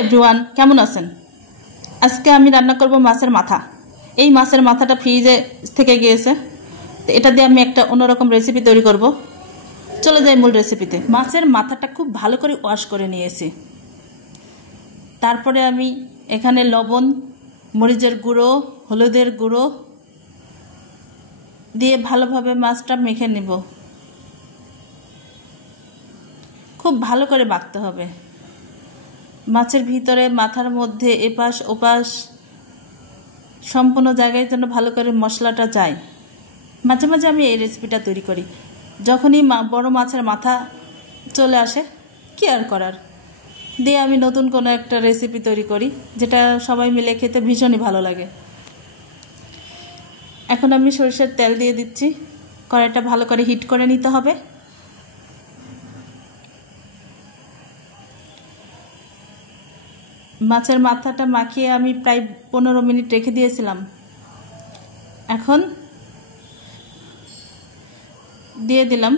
Everyone, কেমন আছেন? আজকে আমি রান্না করব মাছের মাথা। এই মাছের মাথাটা ফ্রিজে থেকে গিয়েছে, তো এটা দিয়ে আমি একটা অন্যরকম রেসিপি তৈরি করব। চলে যাই মূল রেসিপিতে। মাছের মাথাটা খুব ভালো করে ওয়াশ করে নিয়েছি। তারপরে আমি এখানে লবণ, মরিচের গুঁড়ো, হলুদের গুঁড়ো দিয়ে ভালোভাবে মাছটা মেখে নেব। খুব ভালো করে মাখতে হবে। মাছের ভিতরে, মাথার মধ্যে এপাশ ওপাশ সম্পূর্ণ জায়গায় যেন ভালো করে মশলাটা যায়। মাঝে মাঝে আমি এই রেসিপিটা তৈরি করি। যখনই বড় মাছের মাথা চলে আসে, কি আর করার, দিয়ে আমি নতুন কোনো একটা রেসিপি তৈরি করি, যেটা সবাই মিলে খেতে ভীষণই ভালো লাগে। এখন আমি সরষের তেল দিয়ে দিচ্ছি। কড়াইটা ভালো করে হিট করে নিতে হবে। মাছের মাথাটা মাখিয়ে আমি প্রায় 15 মিনিট রেখে দিয়েছিলাম। এখন দিয়ে দিলাম।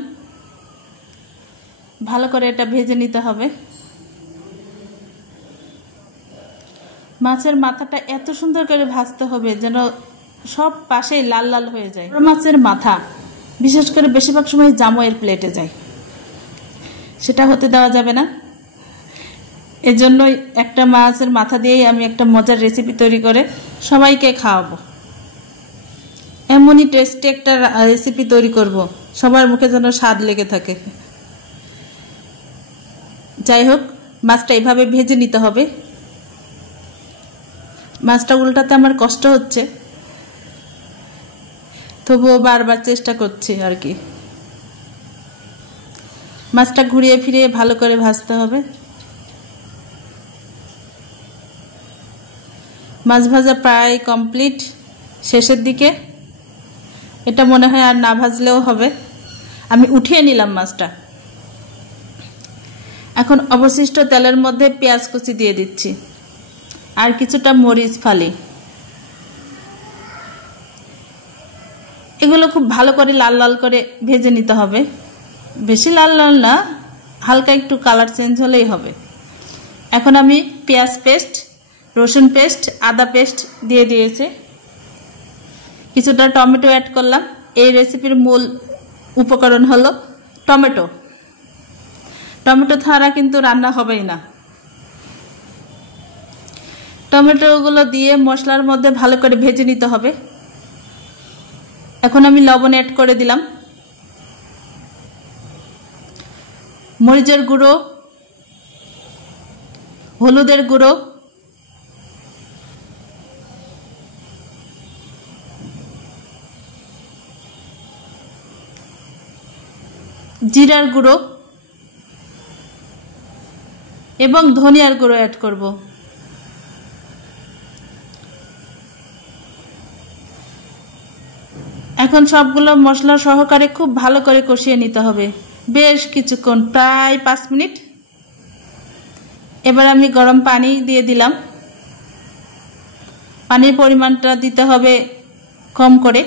ভালো করে এটা ভেজে নিতে হবে। মাছের মাথাটা এত সুন্দর করে ভাজতে হবে যেন সব পাশে লাল লাল হয়ে যায়। মাছের মাথা বিশেষ করে বেশিরভাগ সময় জামাইয়ের প্লেটে যায়, সেটা হতে দেওয়া যাবে না। এজন্যই একটা মাছের মাথা দিয়েই আমি একটা মজার রেসিপি তৈরি করে সবাইকে খাওয়াবো। এমনই টেস্টি একটা রেসিপি তৈরি করব, সবার মুখে যেন স্বাদ লেগে থাকে। যাই হোক, মাছটা এভাবে ভেজে নিতে হবে। মাছটা উল্টাতে আমার কষ্ট হচ্ছে, তবুও বারবার চেষ্টা করছি আর কি। মাছটা ঘুরিয়ে ফিরিয়ে ভালো করে ভাজতে হবে। মাছ ভাজা প্রায় কমপ্লিট, শেষের দিকে। এটা মনে হয় আর না ভাজলেও হবে। আমি উঠিয়ে নিলাম মাছটা। এখন অবশিষ্ট তেলের মধ্যে পেঁয়াজ কুচি দিয়ে দিচ্ছি, আর কিছুটা মরিচ ফালি। এগুলো খুব ভালো করে লাল লাল করে ভেজে নিতে হবে। বেশি লাল লাল না, হালকা একটু কালার চেঞ্জ হলেই হবে। এখন আমি পেঁয়াজ পেস্ট, রসুন পেস্ট, আদা পেস্ট দিয়ে দিয়েছি। কিছুটা টমেটো অ্যাড করলাম। এই রেসিপির মূল উপকরণ হলো টমেটো। টমেটো ছাড়া কিন্তু রান্না হবেই না। টমেটোগুলো দিয়ে মশলার মধ্যে ভালো করে ভেজে নিতে হবে। এখন আমি লবণ অ্যাড করে দিলাম, মরিচের গুঁড়ো, হলুদের গুঁড়ো, জিরার গুঁড়ো এবং ধনিয়ার গুঁড়ো অ্যাড করব। এখন সবগুলো মশলা সহকারে খুব ভালো করে কষিয়ে নিতে হবে বেশ কিছুক্ষণ, প্রায় 5 মিনিট। এবার আমি গরম পানি দিয়ে দিলাম। পানির পরিমাণটা দিতে হবে কম করে।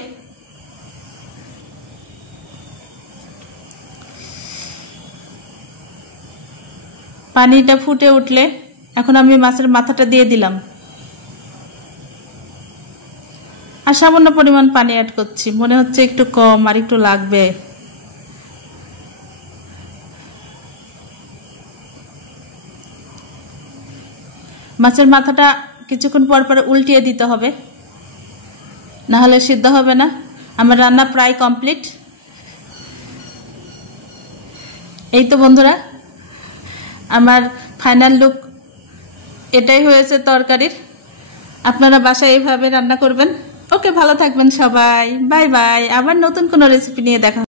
পানিটা ফুটে উঠলে এখন আমি মাছের মাথাটা দিয়ে দিলাম, আর সামান্য পরিমাণ পানি অ্যাড করছি। মনে হচ্ছে একটু কম, আর একটু লাগবে। মাছের মাথাটা কিছুক্ষণ পর পর উল্টিয়ে দিতে হবে, না হলে সিদ্ধ হবে না। আমার রান্না প্রায় কমপ্লিট। এই তো বন্ধুরা, আমার ফাইনাল লুক এটাই হয়েছে তরকারির। আপনারা বাসায় এইভাবে রান্না করবেন। ওকে, ভালো থাকবেন সবাই। Bye bye. আবার নতুন কোনো রেসিপি নিয়ে দেখা